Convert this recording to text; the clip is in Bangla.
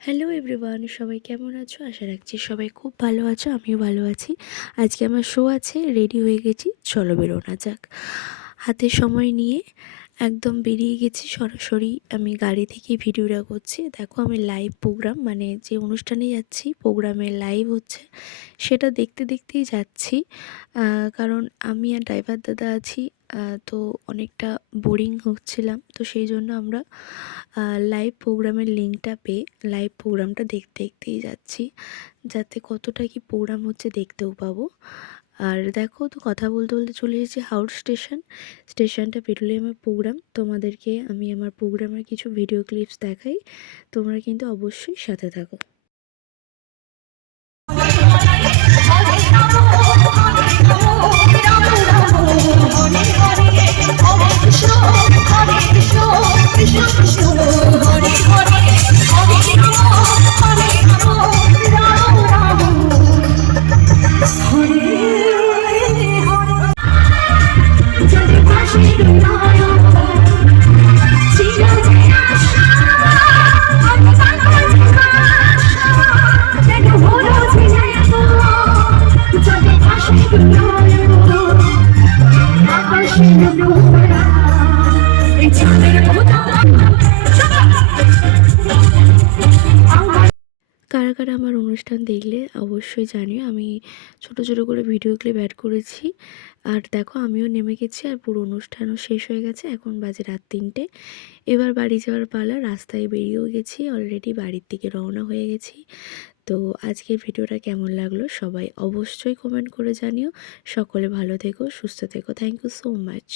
হ্যালো এভরিওয়ান, সবাই কেমন আছো? আশা রাখছি সবাই খুব ভালো আছো, আমিও ভালো আছি। আজকে আমার শো আছে, রেডি হয়ে গেছি, চলো বেরোনা যাক। হাতে সময় নিয়ে একদম বেরিয়ে গেছি, সরাসরি আমি গাড়ি থেকেই ভিডিওটা করছি। দেখো আমি লাইভ প্রোগ্রাম, মানে যে অনুষ্ঠানে যাচ্ছি প্রোগ্রামে লাইভ হচ্ছে সেটা দেখতে দেখতেই যাচ্ছি। কারণ আমি আর ড্রাইভার দাদা আছি, তো অনেকটা বোরিং হচ্ছিলাম, তো সেই জন্য আমরা লাইভ প্রোগ্রামের লিঙ্কটা পেয়ে লাইভ প্রোগ্রামটা দেখতে দেখতেই যাচ্ছি, যাতে কতটা কি প্রোগ্রাম হচ্ছে দেখতেও পাবো। আর দেখো, তো কথা বলতে বলতে চলে এসেছি হাওড়া স্টেশনটা পেরোলে আমার প্রোগ্রাম। তোমাদেরকে আমি আমার প্রোগ্রামের কিছু ভিডিও ক্লিপস দেখাই, তোমরা কিন্তু অবশ্যই সাথে থাকো। কারা কারা আমার অনুষ্ঠান দেখলে অবশ্যই জানিও। আমি ছোট ছোট করে ভিডিও ক্লিপ অ্যাড করেছি। আর দেখো আমিও নেমে গেছি, আর পুরো অনুষ্ঠানও শেষ হয়ে গেছে, এখন বাজে রাত 3টে। এবার বাড়ি যাওয়ার পালা, রাস্তায় বেরিয়েও গেছি, অলরেডি বাড়ির দিকে রওনা হয়ে গেছি। তো আজকের ভিডিওটা কেমন লাগলো সবাই অবশ্যই কমেন্ট করে জানিও। সকলে ভালো থেকো, সুস্থ থেকো। Thank you so much.